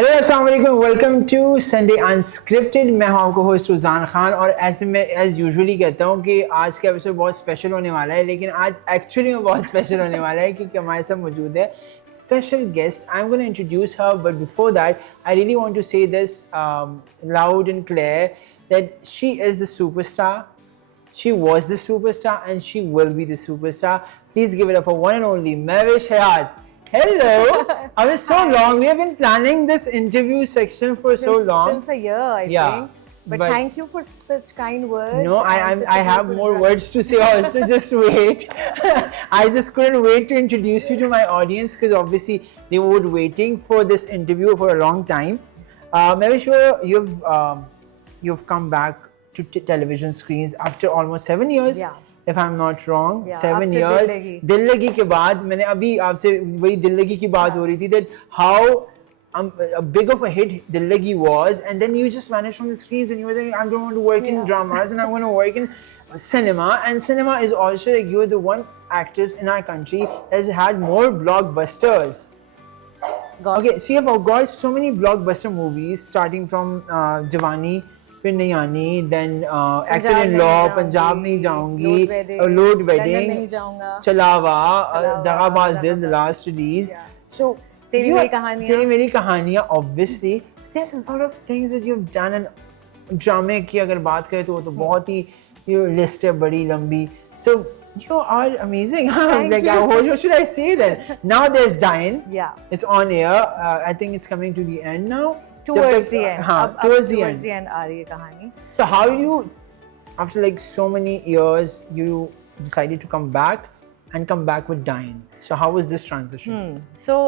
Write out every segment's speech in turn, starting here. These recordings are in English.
Hello अस्सलाम वालेकुम, welcome to Sunday unscripted. मैं हूं आपका होस्ट रुज़ान खान और ऐसे मैं एज यूजुअली कहता हूं कि आज का एपिसोड बहुत स्पेशल होने वाला है, लेकिन आज एक्चुअली में बहुत स्पेशल होने वाला है क्योंकि हमारे साथ मौजूद है special guest. I am gonna introduce her, but before that I really want to say this loud and clear that she is the superstar. She was the superstar and she will be the superstar. Please give it up for one and only Mehwish Hayat. Hello. I was so long. We have been planning this interview section for so long. Since a year, I think. But thank you for such kind words. No, I have more words to say also. Just wait. I just couldn't wait to introduce you to my audience because obviously they were waiting for this interview for a long time. Mehwish, you've come back to television screens after almost 7 years. Yeah. If I'm not wrong, Yeah, 7 after years. Dil Lagi. दिल लगी के बाद मैंने अभी आपसे वही दिल लगी की बात हो रही थी that how big of a hit Dil Lagi was, and then you just vanished from the screens and you were saying I don't want to work in dramas and I want to work in cinema. And cinema is also like you're the one actress in our country that has had more blockbusters. Okay, so you have got so many blockbuster movies starting from Jawani, फिर नहीं आनी, then Actor in Law, Punjab नहीं जाऊंगी, load wedding, चलावा, दगाबाज दिल, the last release. So तेरी मेरी कहानियाँ, obviously. So there's a lot of things that you've done, and ड्रामे की अगर बात करें तो वो तो बहुत ही लिस्ट है बड़ी लंबी. So you are amazing. Like, what should I say then? Now there's Diane. Yeah. It's on air. I think it's coming to the end now. Towards the end. Towards the end आ रही है कहानी. So how you, after like so many years, you decided to come back and come back with Diane. So how was this transition? So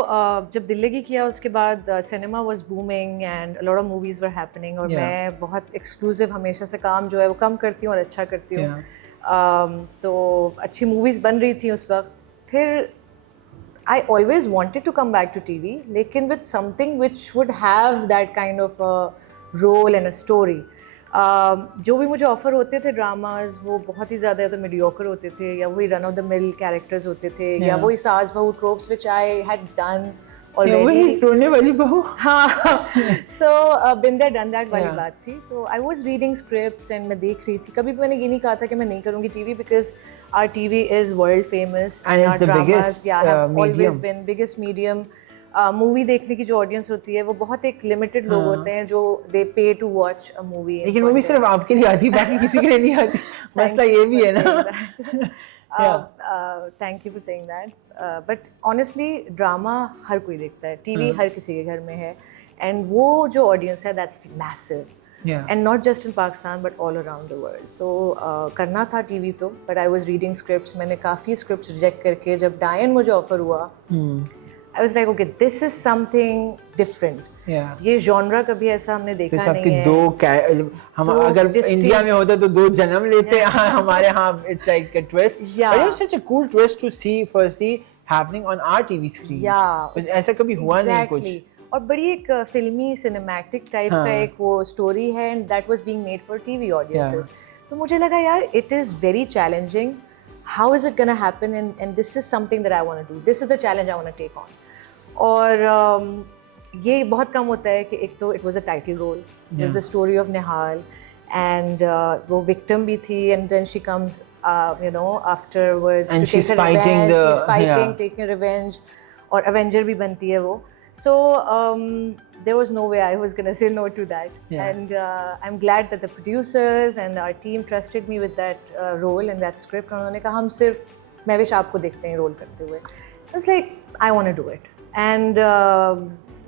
जब दिल लगी किया उसके बाद cinema was booming and a lot of movies were happening और मैं बहुत exclusive हमेशा से काम जो है वो कम करती हूँ और अच्छा करती हूँ. तो अच्छी movies बन रही थी उस वक्त. फिर I always wanted to come back to TV, लेकिन with something which would have that kind of a role and a story. जो भी मुझे ऑफर होते थे ड्रामाज वो बहुत ही ज़्यादा या तो मीडियोकर होते थे या वही run of the mill characters होते थे या वही सास बहू tropes which I had done already. वही रोने वाली बहू. हाँ. So been there done that वाली बात थी. तो I was reading scripts and मैं देख रही थी. कभी भी मैंने ये नहीं कहा था कि मैं नहीं करूँगी TV because our TV is world famous and it's the biggest have medium. Always been biggest medium. Movie देखने की जो ऑडियंस होती है वो बहुत एक लिमिटेड लोग होते हैं जो दे पे टू वॉच अ मूवी. लेकिन वो भी सिर्फ आपके लिए आती, बाकी किसी के लिए नहीं आती. मसला ये भी है ना. Thank you for saying that. But honestly drama हर कोई देखता है, टीवी हर किसी के घर में है, एंड वो जो ऑडियंस है that's massive. And not just in Pakistan but all around the world. तो करना था टीवी तो, but I was reading scripts. मैंने काफ़ी स्क्रिप्ट्स रिजेक्ट करके जब डायन मुझे ऑफर हुआ I was like, okay, this is something different. ये genre कभी ऐसा हमने देखा नहीं है. हम अगर इंडिया में होता तो दो जन्म लेते हैं. हमारे यहाँ it's like a twist. But it was such a cool twist to see firstly happening on our TV screen. ऐसा कभी हुआ नहीं कुछ. और बड़ी एक फिल्मी सिनेमैटिक टाइप का एक वो स्टोरी है and that was being made for TV audiences. तो मुझे लगा यार it is very challenging. How is it gonna happen? And this is something that I want to do. This is the challenge I want to take on. और ये बहुत कम होता है कि एक तो it was a title role. It was the story of Nihal and वो victim भी थी and then she comes you know afterwards and to take her revenge. She's fighting, taking revenge और Avenger भी बनती है वो. So there was no way I was gonna say no to that. And I'm glad that the producers and our team trusted me with that role and that script. उन्होंने कहा हम सिर्फ महविश आपको देखते हैं रोल करते हुए. I was like, I want to do it. And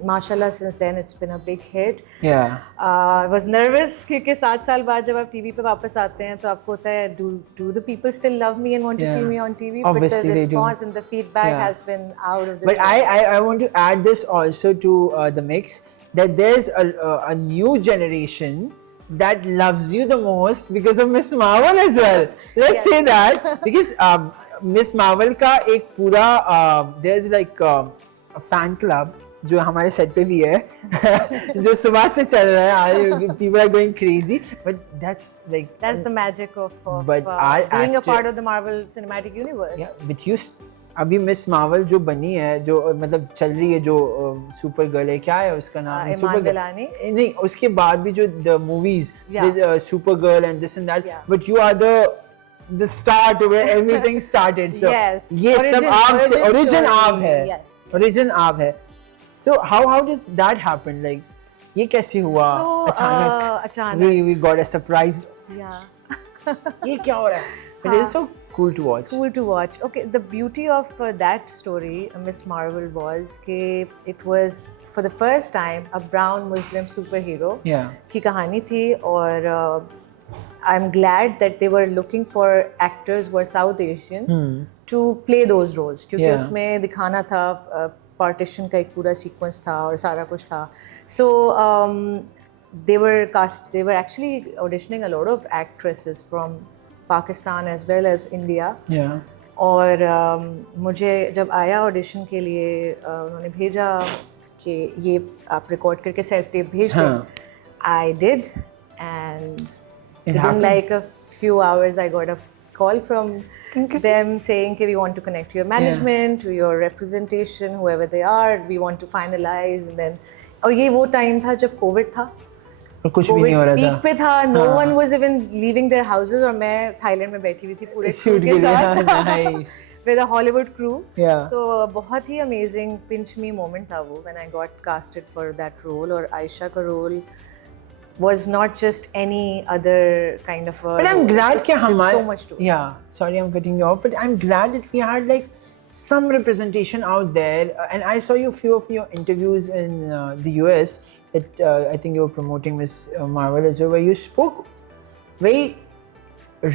mashallah, since then it's been a big hit. I was nervous क्योंकि 7 साल बाद जब आप टीवी पे वापस आते हैं तो आपको होता है do the people still love me and want to see me on TV? Obviously, but the response and the feedback has been out of this But I want to add this also to the mix, that there's a new generation that loves you the most because of Miss Marvel as well. Let's say that because Miss Marvel का एक पूरा there's like fan club जो हमारे set पे भी है जो सुबह से चल रहा है. People are going crazy, but that's the magic of but our being a part of the Marvel Cinematic Universe. With you अभी मिस मार्वल जो बनी है, जो मतलब चल रही है, जो सुपर गर्ल है, क्या है उसका नाम? इमान बिलानी? नहीं, उसके बाद भी जो the movies super girl and this and that, but you are the start where everything started. So yes, ये सब आप origin आप है, yes. origin आप है. So how does that happen? Like ये कैसे हुआ? अचानक we got a surprise. Yeah. ये क्या हो रहा है? But it's so cool to watch. Cool to watch. Okay, the beauty of that story, Miss Marvel, was that it was for the first time a brown Muslim superhero की कहानी थी, और I'm glad that they were looking for actors who were South Asian to play those roles, क्योंकि उसमें दिखाना था partition का एक पूरा sequence था और सारा कुछ था. So they were actually auditioning a lot of actresses from Pakistan as well as India. और मुझे जब आया ऑडिशन के लिए, उन्होंने भेजा कि ये आप रिकॉर्ड करके सेल्फ टेप भेज दें. I did, and within like a few hours I got a call from them saying कि we want to connect to your management, to your representation, whoever they are, we want to finalize. And then और ये वो time था जब Covid था, कुछ भी नहीं हो रहा था, पीक पे था. No one was even leaving their houses, और मैं थाईलैंड में बैठी हुई थी पूरे क्रू के साथ with a Hollywood crew. तो बहुत ही amazing pinch me moment था वो, when I got casted for that role. और आयशा का role was not just any other kind of a but I'm glad कि हमारे so much to it. Sorry I'm cutting you off, but I'm glad that we had like some representation out there. And I saw you few of your interviews in the US that I think you were promoting Miss Marvel as well, where you spoke very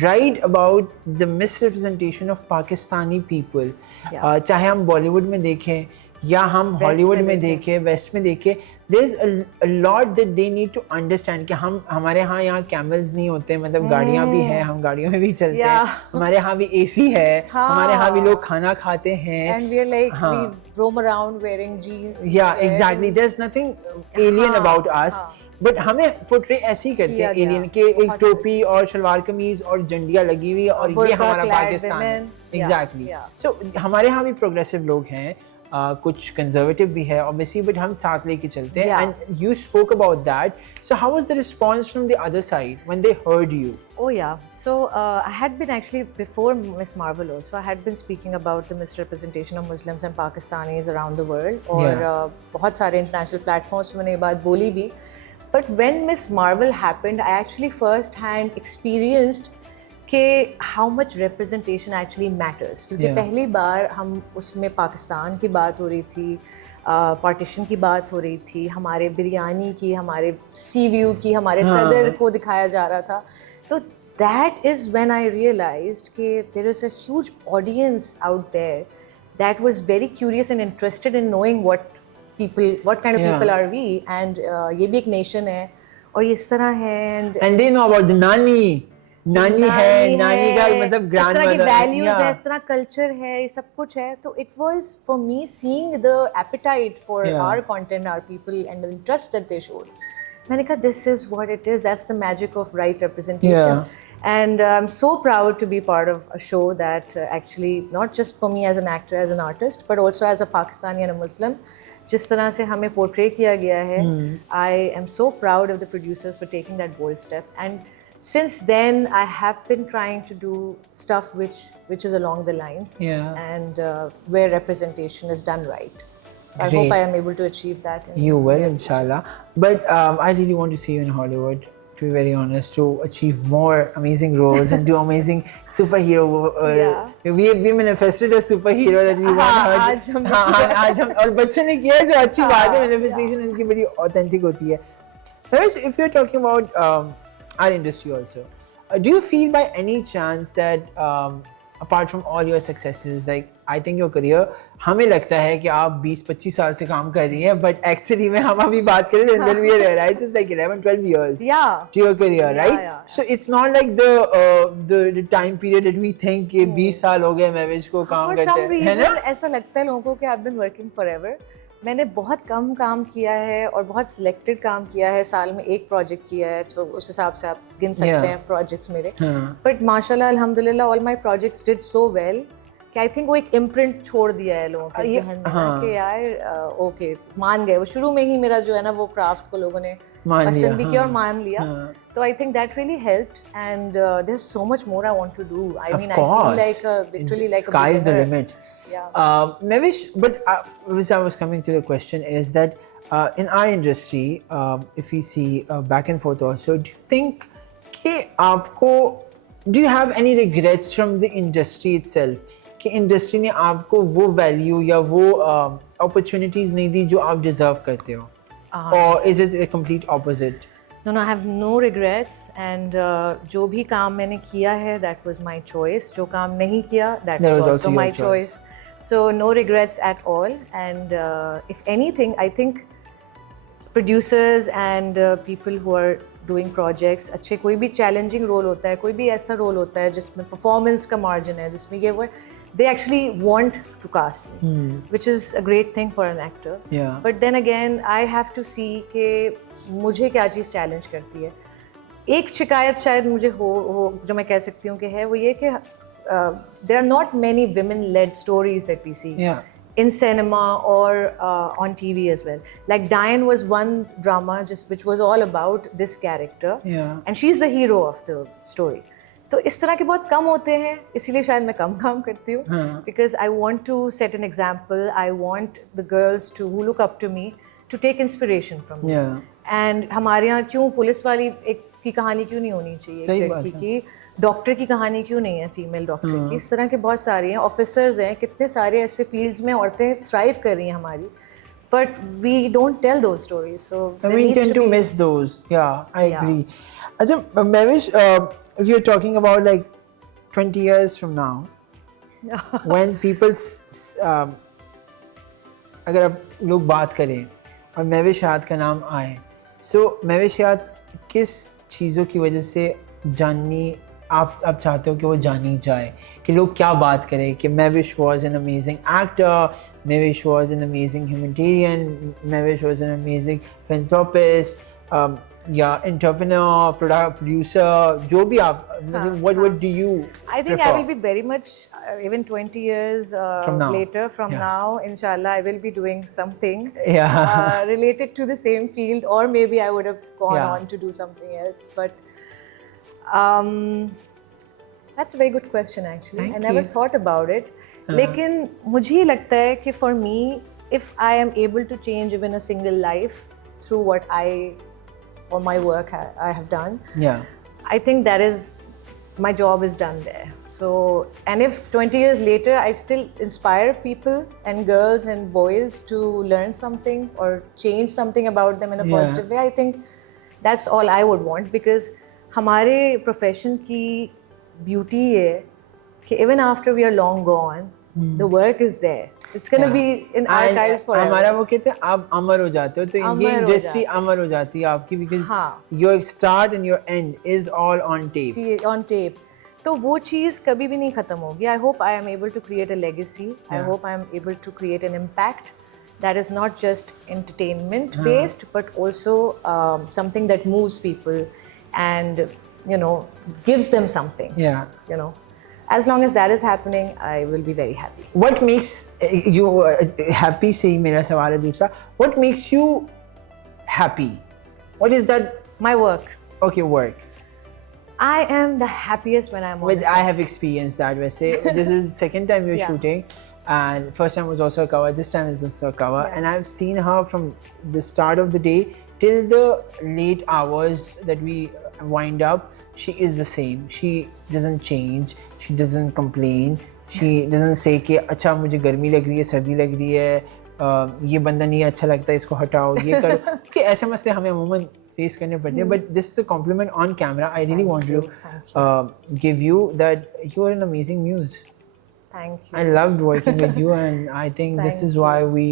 right about the misrepresentation of Pakistani people. चाहे हम बॉलीवुड में देखें या हम Hollywood में देखें, waste में देखें, there is a lot that they need to understand कि हमारे यहाँ कैमल्स नहीं होते, मतलब गाड़ियाँ भी हैं, हम गाड़ियों में भी चलते हैं, हमारे यहाँ भी AC है, हमारे यहाँ भी लोग खाना खाते हैं, and we are like we roam around wearing jeans. Exactly, there's nothing alien about us. But हमें पोर्ट्रे ऐसे ही करते हैं एलियन के, एक टोपी और शलवार कमीज और झंडियाँ लगी हुई और ये हमारा पाकिस्तान है. एग्जैक्टली. सो हमारे यहाँ भी प्रोग्रेसिव लोग हैं, कुछ कंजर्वेटिव भी है ऑब्वियसली, बट हम साथ लेके चलते हैं. And you spoke about that. So how was the response from the other side when they heard you? Oh yeah, so I had been actually before Miss Marvel also, I had been speaking about the misrepresentation of Muslims and Pakistanis around the world, और बहुत सारे international platforms पे मैंने ये बात बोली भी. But when Miss Marvel happened, I actually first hand experienced कि how much representation actually matters. क्योंकि पहली बार हम उसमें पाकिस्तान की बात हो रही थी, पार्टीशन की बात हो रही थी, हमारे बिरयानी की, हमारे सी व्यू की, हमारे सदर को दिखाया जा रहा था. तो that is when I realized कि there is a huge audience out there that was very curious and interested in knowing what kind of people are we, and ये भी एक nation है और ये इस तरह है, and they know about the नानी है, नानी का मतलब grandmother, इस तरह की values है, इस तरह culture है, ये सब कुछ है. तो it was for me seeing the appetite for our content, our people, and the interest that they showed. मैंने कहा this is what it is. That's the magic of right representation. And I'm so proud to be part of a show that actually not just for me as an actor, as an artist, but also as a Pakistani and a Muslim, जिस तरह से हमें portray किया गया है. I am so proud of the producers for taking that bold step. And since then, I have been trying to do stuff which is along the lines, and where representation is done right. I hope I am able to achieve that. You will, inshallah. But I really want to see you in Hollywood, to be very honest, to achieve more amazing roles and do amazing superhero. We manifested a superhero that we want. आज हम और बच्चों ने किया, जो अच्छी बात है. Manifestation इनकी बड़ी authentic होती है. If you're talking about our industry also, do you feel by any chance that apart from all your successes, like I think your career, हमें लगता है कि आप 20-25 साल से काम कर रही हैं, but actually में हम अभी बात करें then we realize it's like 11-12 years to your career, right? So it's not like the time period that we think कि 20 साल हो गए मैविज को काम करते हैं. For some reason ऐसा लगता है लोगों को कि I've been working forever. मैंने बहुत कम काम किया है और बहुत सिलेक्टेड काम किया है, साल में एक प्रोजेक्ट किया है, तो उस हिसाब से आप गिन सकते हैं प्रोजेक्ट्स मेरे. बट माशाल्लाह अल्हम्दुलिल्लाह all my projects did so well कि आई थिंक वो एक इम्प्रिंट छोड़ दिया है लोगों के ये- जहन में ना हाँ। कि यार ओके मान गए वो शुरू में ही मेरा जो है ना वो क्राफ्ट को लोगों ने मान लिया, पसंद भी किया और हाँ, मान लिया हाँ। तो I think that really helped and there is so much more I want to do I Of mean I feel course. Like literally like Sky is the limit. Yeah. Mavish, but which I was coming to the question is that in our industry, if we see back and forth also, do you think कि आपको do you have any regrets from the industry itself? कि industry ने आपको वो value या वो opportunities नहीं दी जो आप deserve करते हो? Or is it a complete opposite? No, I have no regrets and जो भी काम मैंने किया है that was my choice. जो काम नहीं किया that was also my choice. So no regrets at all. And if anything, I think producers and people who are doing projects, अच्छे कोई भी challenging role होता है, कोई भी ऐसा role होता है जिसमें performance का margin है, जिसमें ये वो they actually want to cast me, which is a great thing for an actor. Yeah. But then again, I have to see कि मुझे क्या चीज़ चैलेंज करती है. एक शिकायत शायद मुझे हो जो मैं कह सकती हूँ कि है वो ये कि there are not many women-led stories that we see in cinema or on TV as well. Like Diane was one drama which was all about this character, and she's the hero of the story. तो इस तरह के बहुत कम होते हैं, इसीलिए शायद मैं कम काम करती हूँ. Because I want to set an example. I want the girls who look up to me to take inspiration from me. And हमारे यहाँ क्यों पुलिस वाली एक की कहानी क्यों नहीं होनी चाहिए, एक लड़की की डॉक्टर की कहानी क्यों नहीं है, फीमेल डॉक्टर की. इस तरह के बहुत सारे हैं, ऑफिसर्स हैं, कितने सारे ऐसे फील्ड्स में औरतें थ्राइव कर रही हैं हमारी, but we don't tell those stories. So we tend to miss those. I agree. अच्छा, Mavish, if you're talking about like 20 years from now, when people अगर आप लोग बात करें और Mavish Hayat का नाम आए, so Mavish Hayat किस चीज़ों की वजह से जाननी आप चाहते हो कि वो जानी जाए, कि लोग क्या बात करें कि Mavish was an amazing actor, Mavish was an amazing humanitarian, Mavish was an amazing philanthropist, या entrepreneur, producer, जो भी आप, what do you I think prefer? I will be very much even 20 years later from now, inshallah, I will be doing something related to the same field, or maybe I would have gone on to do something else. But that's a very good question actually. I never thought about it. लेकिन मुझे ये लगता है कि for me, if I am able to change even a single life through what I or my work I have done, I think that is, my job is done there. So, and if 20 years later I still inspire people and girls and boys to learn something or change something about them in a positive way, I think that's all I would want, because हमारे profession की beauty है कि even after we are long gone, the work is there. It's going to be in archives forever. हमारा वो कहते हैं आप अमर हो जाते हो, तो ये इंडस्ट्री अमर हो जाती है आपकी, because your start and your end is all on tape. On tape. तो वो चीज़ कभी भी नहीं खत्म होगी. I hope I am able to create a legacy. I hope I am able to create an impact that is not just entertainment based, but also something that moves people and, you know, gives them something. You know. As long as that is happening, I will be very happy. What makes you happy? से ही मेरा सवाल है दूसरा. What makes you happy? What is that? My work. Okay, work. I am the happiest when I'm on the set. I have experienced that. वैसे this is the second time you're shooting, and first time was also a cover. This time is also a cover, and I've seen her from the start of the day till the late hours that we wind up. She is the same. She doesn't change. She doesn't complain. She doesn't say कि अच्छा मुझे गर्मी लग रही है, सर्दी लग रही है, ये बंदा नहीं अच्छा लगता, इसको हटाओ, ये करो. क्योंकि ऐसे मसले हमें अमूमन फेस करने पड़ते हैं. But this is a compliment on camera. I really want to give you that you are an amazing muse. Thank you. I loved working with you, and I think this is why we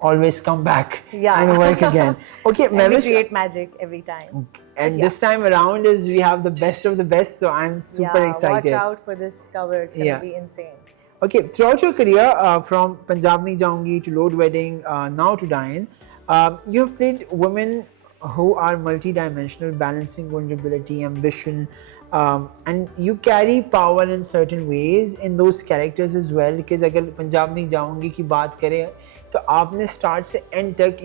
always come back and work again. Okay, Mavish, we create magic every time. And this time around is we have the best of the best, so I'm super excited. Watch out for this cover. It's going to be insane. Okay, throughout your career, from Punjab Nahi Jaungi to Lord Wedding, now to Diane, you have played women who are multi-dimensional, balancing vulnerability, ambition, and you carry power in certain ways in those characters as well. Because अगर पंजाब में जाऊंगी की बात करें तो आपने start से end तक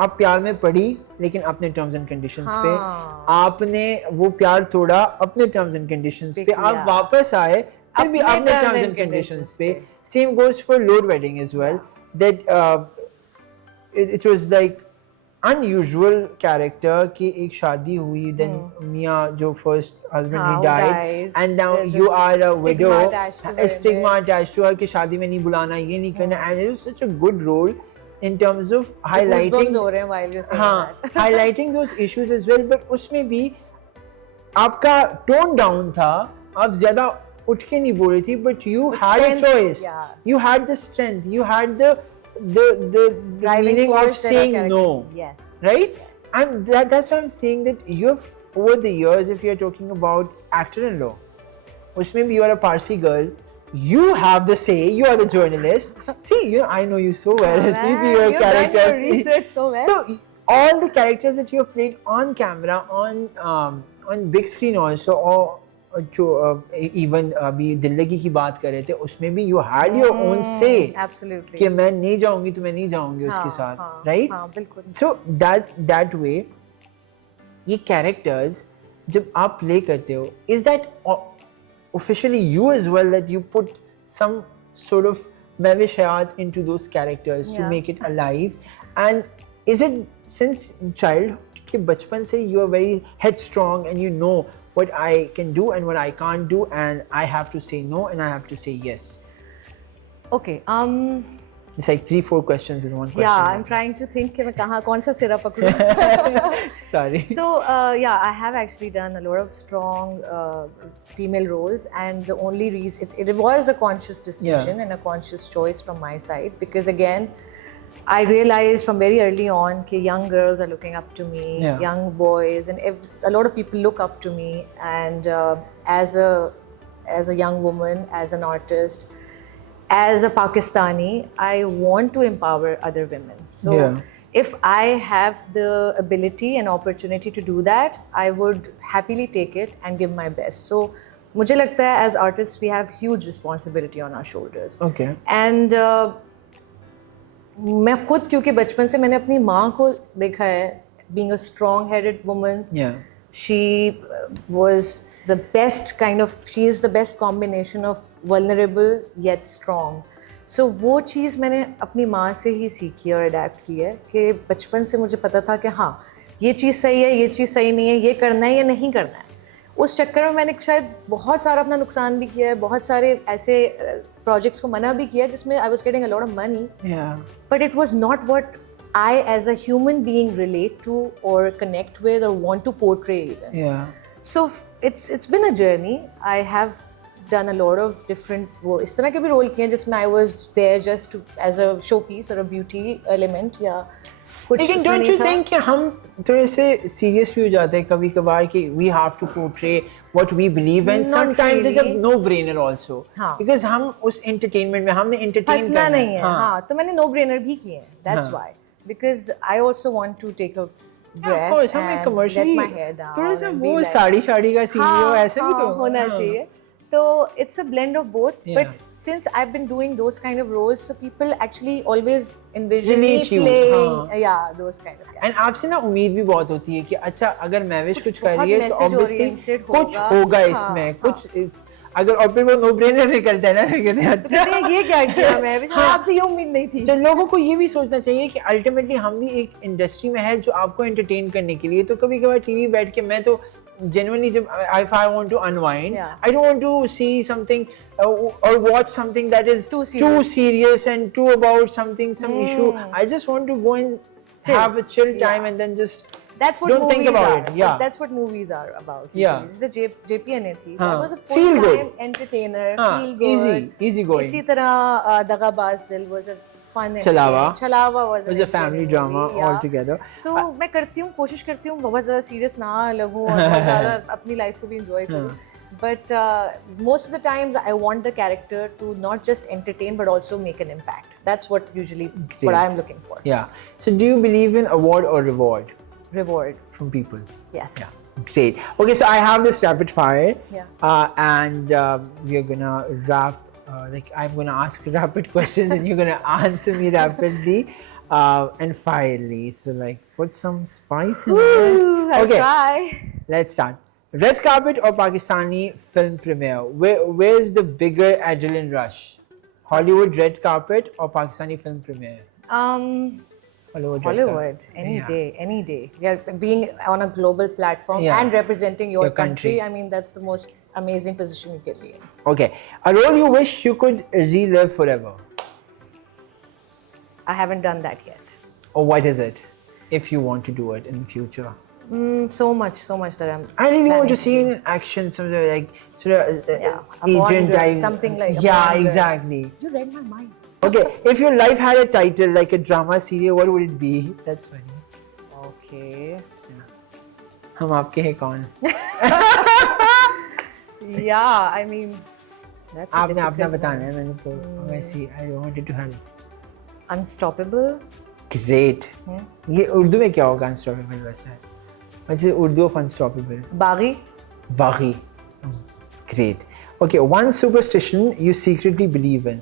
आप प्यार में पड़ी लेकिन अपने टर्म्स एंड कंडीशंस पे, आपने वो प्यार तोड़ा अपने टर्म्स एंड कंडीशंस पे, आप वापस आए फिर भी अपने टर्म्स एंड कंडीशंस पे. Same goes for load wedding as well, that it was like unusual character कि एक शादी हुई, then मियाँ जो first husband he died, and now you are a widow, stigma attached to her कि शादी में नहीं बुलाना, ये नहीं करना, and it was such a good role in terms of highlighting highlighting those issues as well. But उसमें भी आपका tone down था, आप ज़्यादा उठ के नहीं बोल रही थी, but you had a choice, you had the strength, you had the meaning of saying no. Yes, right? Yes. And that's why I'm saying that you've over the years, if you're talking about actor-in-law, उसमें भी you are a Parsi girl, you have the say, you are the journalist. See, I know you so well. See your characters. Done your research so well. So all the characters that you have played on camera, on big screen also, or जो even अभी दिल्लगी की बात कर रहे थे, उसमें भी you had your own say. Absolutely. कि मैं नहीं जाऊंगी तो मैं नहीं जाऊंगी उसके साथ, right? हाँ, बिल्कुल. So that way, ये characters जब आप play करते हो, is that officially you as well, that you put some sort of Mehwish Hayat into those characters to make it alive? And is it since childhood कि बचपन से you are very headstrong and you know what I can do and what I can't do, and I have to say no and I have to say yes? Okay. It's like 3-4 questions in one question. Yeah, I'm trying to think कि मैं कहाँ कौन सा सिरा पकड़ूं. Sorry. So I have actually done a lot of strong female roles, and the only reason it was a conscious decision and a conscious choice from my side, because again I realized from very early on that young girls are looking up to me, young boys, and a lot of people look up to me, and as a young woman, as an artist, as a Pakistani, I want to empower other women. So if I have the ability and opportunity to do that, I would happily take it and give my best. So मुझे लगता है as artists we have huge responsibility on our shoulders. Okay. And मैं खुद क्योंकि बचपन से मैंने अपनी माँ को देखा है, being a strong-headed woman. Yeah. She was the best she is the best combination of vulnerable yet strong. So वो चीज़ मैंने अपनी माँ से ही सीखी और अडेप्ट की है कि बचपन से मुझे पता था कि हाँ ये चीज़ सही है, ये चीज़ सही नहीं है, ये करना है या नहीं करना है. उस चक्कर में मैंने शायद बहुत सारा अपना नुकसान भी किया है, बहुत सारे ऐसे प्रोजेक्ट्स को मना भी किया जिसमें I was getting a lot of money. Yeah. But it was not what I as a human being relate to or connect with or want to portray even. Yeah. So it's been a journey. I have done a lot of different इस तरह के भी role किए हैं जिसमें I was there just to as a showpiece or a beauty element या कुछ. लेकिन don't you think कि हम थोड़े से serious भी हो जाते हैं कभी कभार कि we have to portray what we believe in? Sometimes it's a no-brainer also. Because हम उस entertainment में हमने entertain हंसना नहीं है. हाँ, तो मैंने no-brainer भी किए हैं. That's why. Because I also want to take a breath of course, and let my hair down. थोड़ा सा वो साड़ी का सीरियो ऐसे भी तो होना चाहिए. So it's a blend of both. But since I've been doing those kind of roles, so people actually always envision me playing those kind of. And आपसे ना उम्मीद भी बहुत होती है कि अच्छा अगर महविश कुछ कर रही है तो obviously कुछ होगा इसमें कुछ. अगर और फिर वो नो ब्रेनर निकलता है ना, फिर कहते हैं अच्छा ये क्या किया मैं, आपसे ये उम्मीद नहीं थी. तो लोगों को ये भी सोचना चाहिए कि अल्टीमेटली हम भी एक इंडस्ट्री में है जो आपको एंटरटेन करने के लिए. तो कभी कभार टीवी बैठ के मैं तो genuinely जब if I want to unwind, I don't want to see something or watch something that is too serious and too about some issue. I just want to go and have a chill time and then just that's what don't think about it. Yeah, that's what movies are about. Yeah, this is a JPNA थी. That was a full-time entertainer, feel good, easy going. इसी तरह दगाबाज दिल was a fun. Chalawa was a family drama altogether. So मैं करती हूँ, कोशिश करती हूँ बहुत ज़्यादा serious ना लगूँ और बहुत ज़्यादा अपनी life को भी enjoy करूँ. But most of the times I want the character to not just entertain but also make an impact. That's what usually what I'm looking for. Yeah. So do you believe in award or reward Reward. from people? Yes. Great. Okay, so I have this rapid fire. Yeah. And we're gonna wrap. I'm gonna ask rapid questions, and you're gonna answer me rapidly and firely. So put some spice in there. I'll try. Let's start. Red carpet or Pakistani film premiere? Where's the bigger adrenaline rush? Hollywood red carpet or Pakistani film premiere? Hollywood. red Hollywood, carpet. any day. Yeah, being on a global platform Yeah. and representing your country. country. I mean, that's the most amazing position you can be in. Okay, a role you wish you could relive forever. I haven't done that yet. Or what is it? If you want to do it in the future. So much that I'm. I really want to planning see you in action, something like Yeah, a agent Bond, type. something like a Yeah, Bond. exactly. You read my mind. Okay, if your life had a title like a drama serial, what would it be? That's funny. Okay. हम आपके हैं कौन? Yeah, I mean, that's a आपने अपना difficult बताना one. है, मैंने तो वैसे I wanted to help. Unstoppable. Great. ये उर्दू में क्या होगा unstoppable वैसा है? वैसे Urdu of unstoppable. Baghi. Baghi. Great. Okay, one superstition you secretly believe in.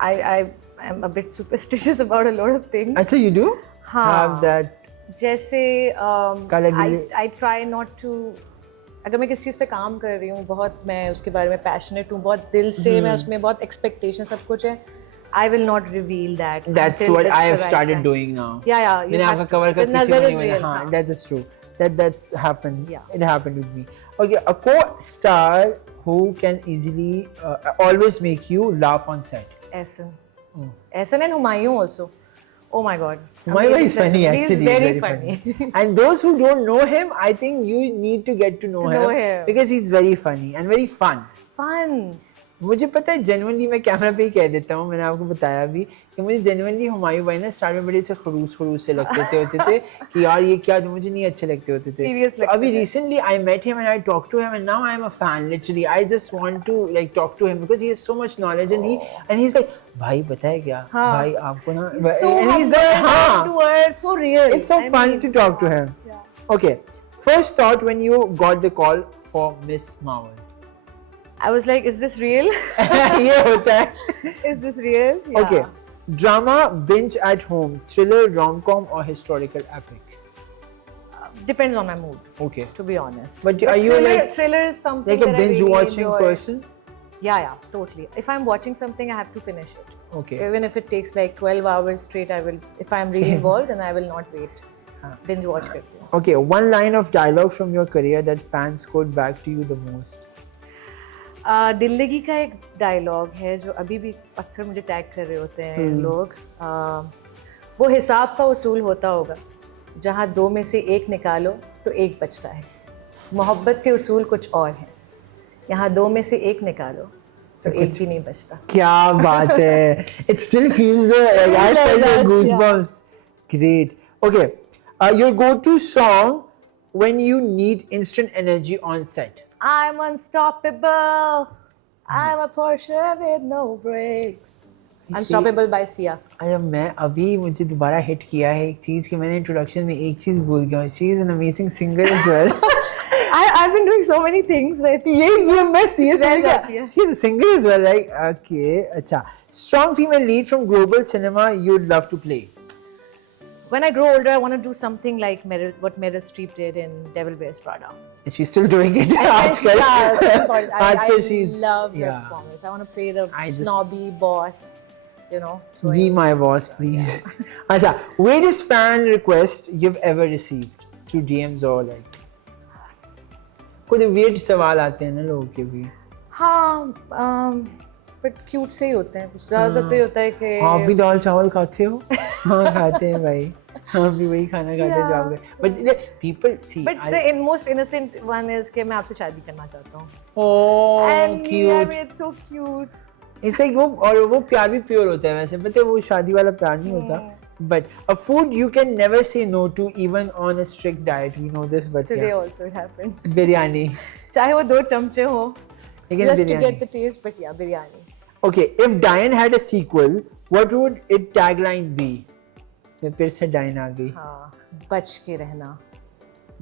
I am a bit superstitious about a lot of things. अच्छा, you do? हाँ. Have that. जैसे काला गिले- I try not to. अगर मैं किसी चीज़ पे काम कर रही हूँ, बहुत मैं उसके बारे में पैशनेट हूँ, बहुत दिल से मैं उसमें बहुत एक्सपेक्टेशन सब कुछ है. I will not reveal that. That's until what it's I the have right started time. doing now. Yeah, yeah. you मैंने have आपका to- cover the करके nazar किसी is को नहीं real, बोला. हाँ. हाँ, that is true. That's happened. Yeah. It happened with me. Okay, a co-star who can easily always make you laugh on set. Ehsan. Ehsan and Humayun also. Oh my God. Humayun Amazing is funny sense. actually. He's very funny. And those who don't know him, I think you need to get to know him because he's very funny and very fun. Fun. मुझे पता है genuinely मैं camera पे ही कह देता हूँ, मैंने आपको बताया भी कि मुझे जेन्युइनली हुमायूं भाई ना स्टार्ट में बड़े से खरूस से लगते होते थे कि यार ये क्या, तो मुझे नहीं अच्छे लगते होते थे. Serious तो अभी recently I met him and I talk to him and now I am a fan. Literally I just want to like talk to him because he has so much knowledge and he is like भाई पता है क्या भाई आपको ना So and he's humble, like हाँ, down to earth, so real. it's so I fun mean, to talk to him. Yeah. Okay, first thought when you got the call for Miss Marvel. I was like, is this real? ये होता है. Is this real? Yeah. Okay. Drama, binge at home, thriller, rom-com or historical epic? Depends on my mood, Okay. to be honest. But are you thriller is something like a that I binge really watching enjoy. person? Yeah, totally. If I'm watching something, I have to finish it. Okay. Even if it takes like 12 hours straight, I will. If I'm really involved, and I will not wait. Binge watch करती हूँ. Okay, one line of dialogue from your career that fans quote back to you the most. दिल्लगी का एक dialogue है जो अभी भी अक्सर मुझे टैग कर रहे होते हैं लोग. वो हिसाब का उसूल होता होगा जहाँ दो में से एक निकालो तो एक बचता है. मोहब्बत के उसूल कुछ और हैं. यहाँ दो में से एक निकालो तो एक भी नहीं बचता. क्या बात है. It still feels the I felt the goosebumps. Great. Okay. Your go-to song when you need instant energy on set. I'm unstoppable. I'm a Porsche with no brakes. Unstoppable by Sia. अरे मैं अभी मुझे दोबारा hit किया है एक चीज़ कि मैंने इंट्रोडक्शन में एक चीज़ भूल गया. She is an amazing singer as well. I've been doing so many things that ये मस्त ये समझ जाती है. गया. She is a singer as well, right? Okay, अच्छा. Strong female lead from global cinema you'd love to play. when I grow older, I want to do something like what Meryl Streep did in Devil Wears Prada. And she's still doing it. I she's love her performance. I want to play the snobby boss, you know. Be my boss, please. Acha, weirdest fan request you've ever received through DMs or like? कोई weird सवाल आते हैं ना लोगों के भी. हाँ, but cute से ही होते हैं. ज़्यादातर तो ये होता है कि आप भी दाल चावल खाते हो? हाँ खाते हैं भाई. हाँ भी वही खाना खाते हैं जॉब में. But people see. But the most innocent one is कि मैं आपसे शादी करना चाहता हूँ. Oh, And cute. I mean, it's so cute. It's like वो प्यार भी प्योर होता है वैसे. पता है वो शादी वाला प्यार नहीं होता. But a food you can never say no to, even on a strict diet. We know this, but Today yeah. also it happened. Biryani. चाहे वो 2 चमचे हो, लेकिन just to biryani. get the taste, but yeah, biryani. Okay, if Diane had a sequel, what would its tagline be? फिर से Diane आ गई. हाँ, बच के रहना.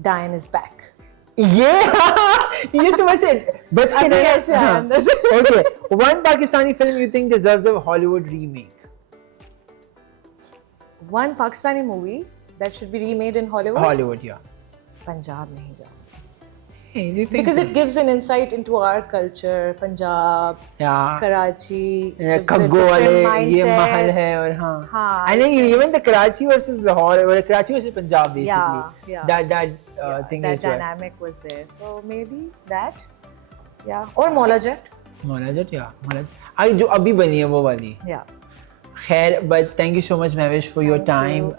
Diane is back. ये तो वैसे बच के अभी ऐसे आया हाँ. अंदर से. Okay, one Pakistani film you think deserves a Hollywood remake? One Pakistani movie that should be remade in Hollywood. Hollywood, yeah. Punjab नहीं जाऊँ. Hey, do you think Because so? it gives an insight into our culture, Punjab, Yeah. Karachi, Yeah, the खग्गो वाले different ये महल mindsets. है और हाँ. हाँ, I think even the Karachi versus Lahore or Karachi versus Punjab basically. Yeah. That thing that is what. dynamic was there. So maybe that. Yeah. Or Mola Jet. Mola Jet, yeah. आई जो अभी बनी है वो वाली. Yeah. Khair, but thank you so much, Mahwish, for your Thank time. you.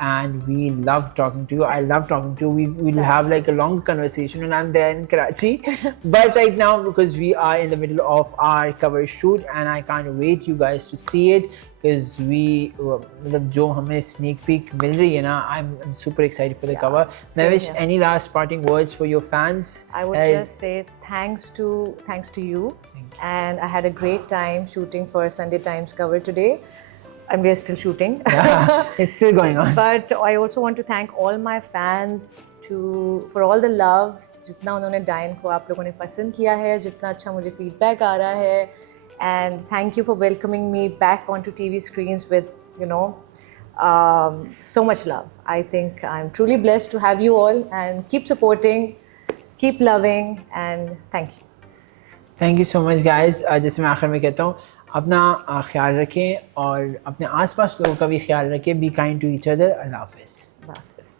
And we love talking to you. I love talking to you. We'll have like a long conversation when I'm there in Karachi. But right now, because we are in the middle of our cover shoot, and I can't wait you guys to see it. Because मतलब जो हमें sneak peek मिल रही है ना, I'm super excited for the cover. Mahwish, here. any last parting words for your fans? I would just say thanks to you. And I had a great time shooting for Sunday Times cover today. And we are still shooting. It's still going on. But I also want to thank all my fans for all the love. जितना उन्होंने Diane को आप लोगों ने पसंद किया है, जितना अच्छा मुझे feedback आ रहा है. And thank you for welcoming me back onto TV screens with, so much love. I think I'm truly blessed to have you all, and keep supporting, keep loving, and thank you. Thank you so much guys. जैसे मैं आखिर में कहता हूँ, अपना ख्याल रखें और अपने आसपास लोगों का भी ख्याल रखें. Be kind to each other. अल्लाह हाफिज़. Allah Hafiz.